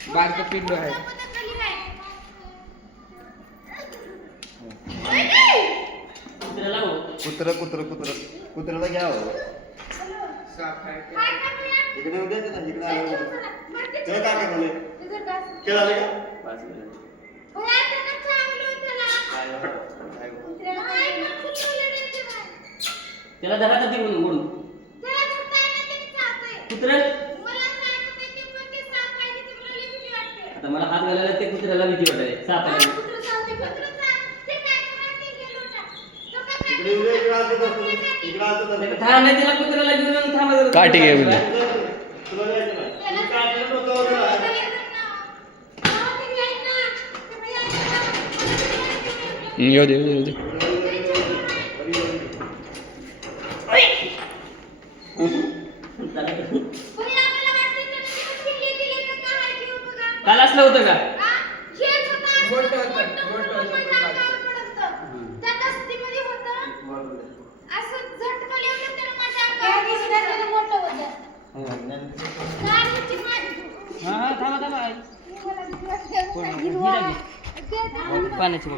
बारकं पिल्लू आहे. कुत्र कुत्र कुत्र कुत्र्याला घ्या हो. साप आहे. इकडे उद्या ना इकडे आलं ते काय करले खेळाले का पाच मिनिट त्याला धरा का ते उडून कुत्रे आता मला हात घालायला ते कुत्र्याला भीती वाटते सापाला इकडे उद्या इकडे आलं तर थांब नाही तिला कुत्र्याला घेऊन थांबा काठी घे उद्या. तुला जायचं नाही तू काय केलं नव्हतं येऊ दे येऊ दे. काल असलं होतं का मोठं होतं हा थांबा थांबा पाण्याची